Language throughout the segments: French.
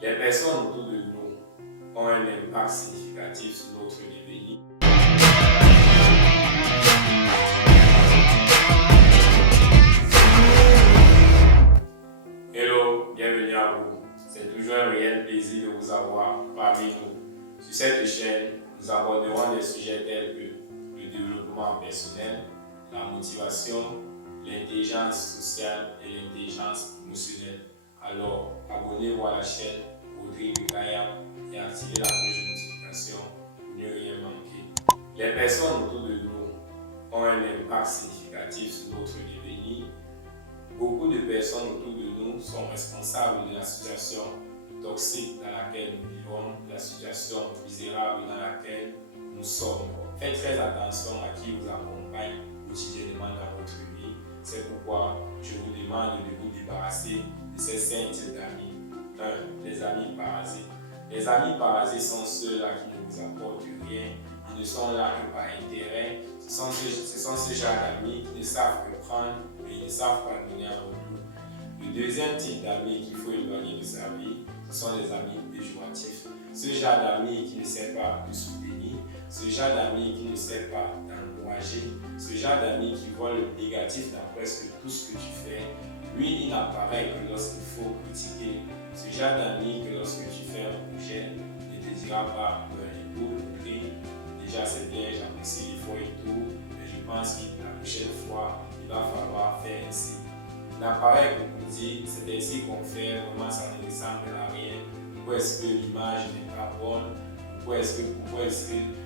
Les personnes autour de nous ont un impact significatif sur notre devenir. Hello, bienvenue à vous. C'est toujours un réel plaisir de vous avoir parmi nous. Sur cette chaîne, nous aborderons des sujets tels que le développement personnel, la motivation, l'intelligence sociale et l'intelligence émotionnelle. Alors, abonnez-vous à la chaîne Rodrigue Gaïa et activez la cloche de notification pour ne rien manquer. Les personnes autour de nous ont un impact significatif sur notre devenir. Beaucoup de personnes autour de nous sont responsables de la situation toxique dans laquelle nous vivons, de la situation misérable dans laquelle nous sommes. Faites très attention à qui vous accompagne quotidiennement dans votre vie. C'est pourquoi je vous demande de vous débarrasser de ces 5 types d'amis. 1. Les amis parasites. Les amis parasites sont ceux-là qui ne vous apportent rien, ils ne sont là que par intérêt. Ce sont ce genre d'amis qui ne savent que prendre, mais ils ne savent pas donner en retour. Le deuxième type d'amis qu'il faut éloigner de sa vie, ce sont les amis péjoratifs. Ce genre d'amis qui ne sait pas te soutenir, ce genre d'amis qui ne sait pas t'encourager, ce genre d'amis qui voit le négatif dans presque tout ce que tu fais. Lui, il n'apparaît que lorsqu'il faut critiquer. Ce genre d'amis que lorsque tu fais un projet, ne te dira pas écoute, déjà c'est bien, j'apprécie l'effort et tout, mais je pense que la prochaine fois, il va falloir faire ainsi. Il n'apparaît que pour dire c'est ainsi qu'on fait, vraiment ça ne ressemble à rien. Pourquoi est-ce que l'image n'est pas bonne? Pourquoi est-ce que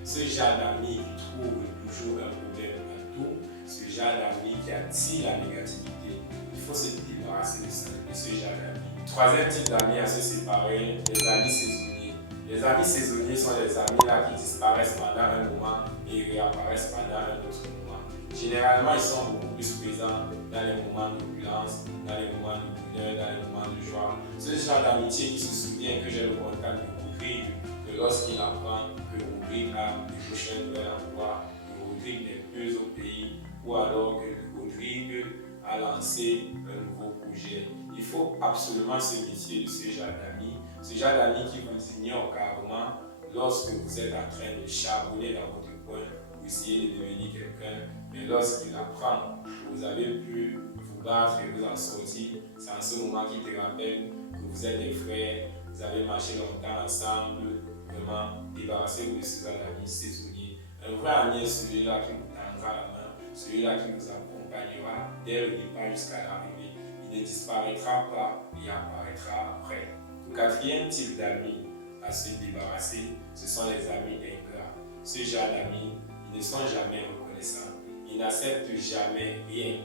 ce genre d'amis qui trouve toujours un problème à tout, ce genre d'amis qui attire la négativité, il faut se débarrasser de ce genre d'amis. Troisième type d'amis à se séparer, les amis saisonniers. Les amis saisonniers sont les amis là qui disparaissent pendant un moment et réapparaissent pendant un autre moment. Généralement, ils sont beaucoup plus présents dans les moments d'opulence, dans les moments de bonheur, dans les moments de joie. Ce genre d'amitié qui se souvient que j'ai le contact de Rodrigue, que lorsqu'il apprend que Rodrigue a décroché un nouvel emploi, que Rodrigue n'est plus au pays, ou alors que Rodrigue a lancé un nouveau projet. Il faut absolument se méfier de ce genre d'amis. Ce genre d'amis qui vous ignore carrément lorsque vous êtes en train de charbonner dans votre coin, vous essayez de devenir quelqu'un, mais lorsqu'il apprend que vous avez pu vous battre et vous en sortir, c'est en ce moment qu'il te rappelle que vous êtes des frères, vous avez marché longtemps ensemble. Vraiment, débarrassez-vous de ce genre d'amis saisonniers. Un vrai ami est celui-là qui vous tendra la main, celui-là qui vous accompagnera dès le départ jusqu'à l'arrivée. Il ne disparaîtra pas, il apparaîtra après. Le quatrième type d'amis à se débarrasser, ce sont les amis ingrats. Ce genre d'amis, ils ne sont jamais reconnaissants. Ils n'acceptent jamais rien.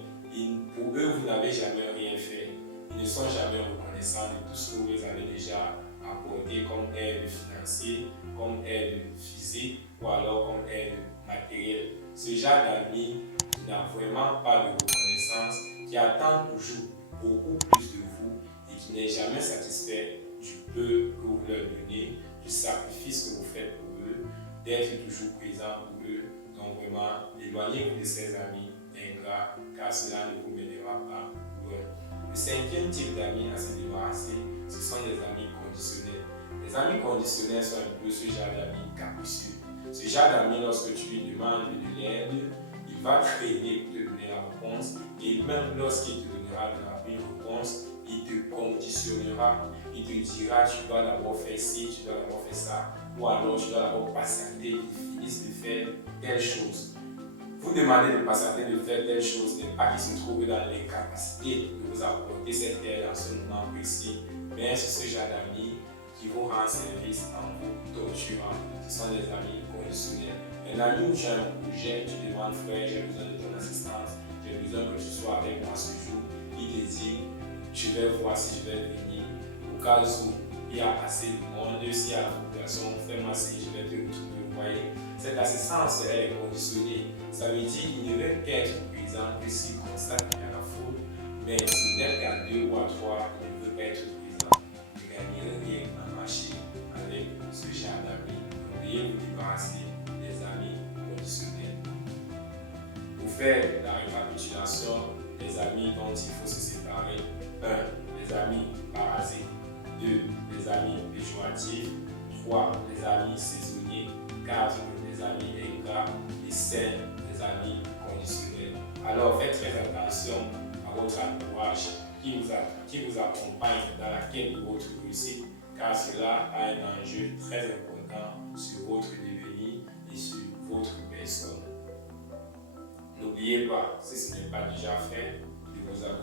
Pour eux, vous n'avez jamais rien fait. Ils ne sont jamais reconnaissants de tout ce que vous avez déjà apporté comme aide financière, comme aide physique ou alors comme aide matérielle. Ce genre d'amis qui n'a vraiment pas de reconnaissance, qui attend toujours beaucoup plus de vous et qui n'est jamais satisfait du peu que vous leur donnez, du sacrifice que vous faites pour eux, d'être toujours présent pour eux. Donc vraiment, éloignez-vous de ces amis ingrats car cela ne vous mènera pas loin. Le cinquième type d'amis à se débarrasser, ce sont les amis conditionnels. Les amis conditionnels sont un peu ce genre d'amis capricieux. Ce genre d'amis, lorsque tu lui demandes de l'aide, il va traîner pour te donner la réponse et même lorsqu'il te donnera une réponse, il te conditionnera, il te dira tu dois d'abord faire ci, tu dois d'abord faire ça, ou alors tu dois d'abord patienter qu'il finisse de faire telle chose. Vous demandez de patienter de faire telle chose n'est pas qu'il se trouve dans l'incapacité de vous apporter cette aide en ce moment précis, mais c'est ce genre d'amis qui vous rend service en vous torturant. Ce sont des amis conditionnels. Un ami où tu as un projet, tu demandes frère, j'ai besoin de ton assistance, j'ai besoin que tu sois avec moi ce jour. Il te dit, je vais voir si je vais venir. Au cas où il y a assez de monde, s'il y a la population, fais-moi si je vais te retrouver. Vous voyez, cette assistance elle est conditionnée. Ça veut dire qu'il ne veut qu'être présent que s'il constate qu'il y a la foule, mais s'il n'est qu'à 2 ou à 3, il ne veut pas être présent. Ne gagnez rien à marcher avec ce genre d'amis. N'oubliez vous débarrasser des amis conditionnels. Pour faire la récapitulation des amis dont il faut se séparer: 1. Les amis parasites. 2. Les amis péjoratifs. 3. Les amis saisonniers. 4. Les amis ingrats. Et 5. Les amis conditionnels. Alors faites très attention à votre entourage qui vous accompagne dans la quête de votre réussite, car cela a un enjeu très important sur votre devenir et sur votre personne. N'oubliez pas, si ce n'est pas déjà fait, de vous abonner